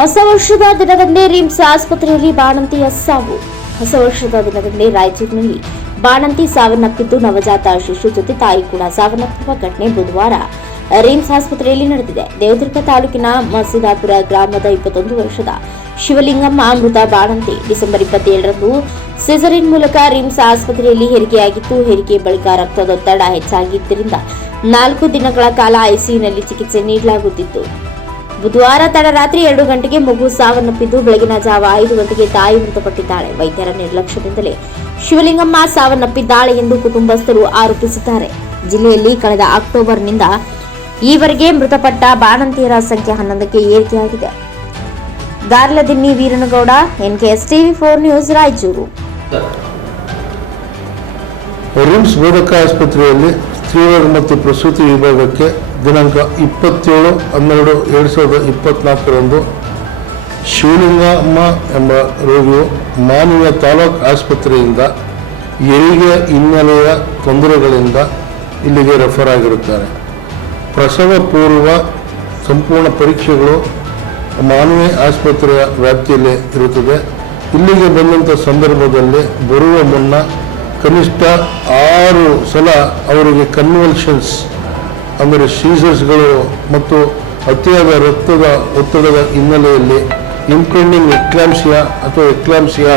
ಹೊಸ ವರ್ಷದ ದಿನದಂದೇ ರಿಮ್ಸ್ ಆಸ್ಪತ್ರೆಯಲ್ಲಿ ಬಾಣಂತಿಯ ಸಾವು. ಹೊಸ ವರ್ಷದ ದಿನದಂದೇ ರಾಯಚೂರಿನಲ್ಲಿ ಬಾಣಂತಿ ಸಾವನ್ನಪ್ಪಿದ್ದು ನವಜಾತ ಶಿಶು ಜೊತೆ ತಾಯಿ ಕೂಡ ಸಾವನ್ನಪ್ಪಿರುವ ಘಟನೆ ಬುಧವಾರ ರಿಮ್ಸ್ ಆಸ್ಪತ್ರೆಯಲ್ಲಿ ನಡೆದಿದೆ. ದೇವದುರ್ಗ ತಾಲೂಕಿನ ಮಸೀದಾಪುರ ಗ್ರಾಮದ ಇಪ್ಪತ್ತೊಂದು ವರ್ಷದ ಶಿವಲಿಂಗಮ್ಮ ಅಮೃತ ಬಾಣಂತಿ ಡಿಸೆಂಬರ್ ಇಪ್ಪತ್ತೇಳರಂದು ಸಿಸರಿನ್ ಮೂಲಕ ರಿಮ್ಸ್ ಆಸ್ಪತ್ರೆಯಲ್ಲಿ ಹೆರಿಗೆಯಾಗಿತ್ತು ಹೆರಿಗೆ ಬಳಿಕ ರಕ್ತದೊತ್ತಡ ಹೆಚ್ಚಾಗಿದ್ದರಿಂದ ನಾಲ್ಕು ದಿನಗಳ ಕಾಲ ಐಸಿಯುನಲ್ಲಿ ಚಿಕಿತ್ಸೆ ನೀಡಲಾಗುತ್ತಿತ್ತು. ಬುಧವಾರ ತಡರಾತ್ರಿ ಎರಡು ಗಂಟೆಗೆ ಮಗು ಸಾವನ್ನಪ್ಪಿದ್ದು ಬೆಳಗಿನ ಜಾವ ಐದು ಗಂಟೆಗೆ ತಾಯಿ ಮೃತಪಟ್ಟಿದ್ದಾಳೆ. ವೈದ್ಯರ ನಿರ್ಲಕ್ಷ್ಯದಿಂದಲೇ ಶಿವಲಿಂಗಮ್ಮ ಸಾವನ್ನಪ್ಪಿದ್ದಾಳೆ ಎಂದು ಕುಟುಂಬಸ್ಥರು ಆರೋಪಿಸಿದ್ದಾರೆ. ಜಿಲ್ಲೆಯಲ್ಲಿ ಕಳೆದ ಅಕ್ಟೋಬರ್ನಿಂದ ಈವರೆಗೆ ಮೃತಪಟ್ಟ ಬಾಣಂತಿಯರ ಸಂಖ್ಯೆ ಹನ್ನೊಂದಕ್ಕೆ ಏರಿಕೆಯಾಗಿದೆ. Garladinni Veeranagowda NKS TV four news Raichur. RIMS ಬೋಧಕ ಆಸ್ಪತ್ರೆಯಲ್ಲಿ ಸ್ತ್ರೀರೋಗ ಮತ್ತು ಪ್ರಸೂತಿ ವಿಭಾಗಕ್ಕೆ ದಿನಾಂಕ ಇಪ್ಪತ್ತೇಳು ಹನ್ನೆರಡು ಎರಡು ಸಾವಿರದ ಇಪ್ಪತ್ನಾಲ್ಕರಂದು ಶಿವಲಿಂಗಮ್ಮ ಎಂಬ ರೋಗಿಯು ಮಾನವೀಯ ತಾಲೂಕು ಆಸ್ಪತ್ರೆಯಿಂದ ಹೆರಿಗೆ ಹಿನ್ನೆಲೆಯ ತೊಂದರೆಗಳಿಂದ ಇಲ್ಲಿಗೆ ರೆಫರ್ ಆಗಿರುತ್ತಾರೆ. ಪ್ರಸವ ಪೂರ್ವ ಸಂಪೂರ್ಣ ಪರೀಕ್ಷೆಗಳು ಮಾನವೀಯ ಆಸ್ಪತ್ರೆಯ ವ್ಯಾಪ್ತಿಯಲ್ಲಿ ಇರುತ್ತದೆ ಇಲ್ಲಿಗೆ ಬಂದಂಥ ಸಂದರ್ಭದಲ್ಲಿ ಬರುವ ಮುನ್ನ ಕನಿಷ್ಠ ಆರು ಸಲ ಅವರಿಗೆ ಕನ್ವಲ್ಷನ್ಸ್ ಅಂದರೆ ಸೀಸರ್ಸ್ಗಳು ಮತ್ತು ಅತಿಯಾದ ರಕ್ತದ ಒತ್ತಡದ ಹಿನ್ನೆಲೆಯಲ್ಲಿ ಇಂಪೆಂಡಿಂಗ್ ಎಕ್ಲಾಮ್ಸಿಯಾ ಅಥವಾ ಎಕ್ಲಾಮ್ಸಿಯಾ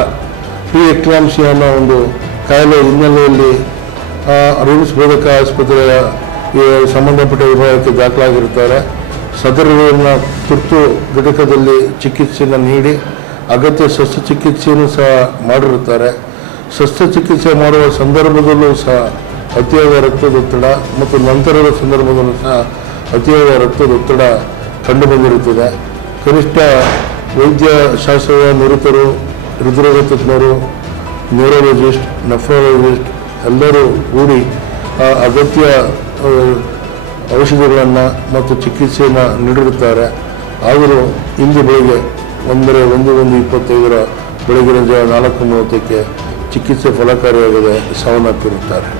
ಪ್ರೀ ಎಕ್ಲಾಮ್ಸಿಯಾ ಅನ್ನೋ ಒಂದು ಕಾಯಿಲೆ ಹಿನ್ನೆಲೆಯಲ್ಲಿ ರಿಮ್ಸ್ ಬೋಧಕ ಆಸ್ಪತ್ರೆಯ ಸಂಬಂಧಪಟ್ಟ ವಿಭಾಗಕ್ಕೆ ದಾಖಲಾಗಿರುತ್ತಾರೆ. ಸದರವನ್ನು ತುರ್ತು ಘಟಕದಲ್ಲಿ ಚಿಕಿತ್ಸೆಯನ್ನು ನೀಡಿ, ಅಗತ್ಯ ಶಸ್ತ್ರಚಿಕಿತ್ಸೆಯನ್ನು ಸಹ ಮಾಡಿರುತ್ತಾರೆ. ಶಸ್ತ್ರಚಿಕಿತ್ಸೆ ಮಾಡುವ ಸಂದರ್ಭದಲ್ಲೂ ಸಹ ಅತಿಯಾದ ರಕ್ತದೊತ್ತಡ ಮತ್ತು ನಂತರದ ಸಂದರ್ಭದಲ್ಲೂ ಸಹ ಅತಿಯಾದ ರಕ್ತದೊತ್ತಡ ಕಂಡುಬಂದಿರುತ್ತದೆ. ಕನಿಷ್ಠ ವೈದ್ಯ ಶಾಸ್ತ್ರದ ನುರಿತರು, ಹೃದ್ರೋಗ ತಜ್ಞರು, ನ್ಯೂರೋಲಜಿಸ್ಟ್, ನೆಫ್ರಾಲಜಿಸ್ಟ್ ಎಲ್ಲರೂ ಕೂಡಿ ಅಗತ್ಯ ಔಷಧಿಗಳನ್ನು ಮತ್ತು ಚಿಕಿತ್ಸೆಯನ್ನು ನೀಡಿರುತ್ತಾರೆ. ಆದರೂ ಇಂದು ಬೆಳಿಗ್ಗೆ ಒಂದರೆ ಒಂದು ಒಂದು ಇಪ್ಪತ್ತೈದರ ಬೆಳಗಿನ ಜಾವ ನಾಲ್ಕು ಮೂವತ್ತಕ್ಕೆ ಚಿಕಿತ್ಸೆ ಫಲಕಾರಿಯಾಗದೆ ಸಾವನ್ನಪ್ಪಿರುತ್ತಾರೆ.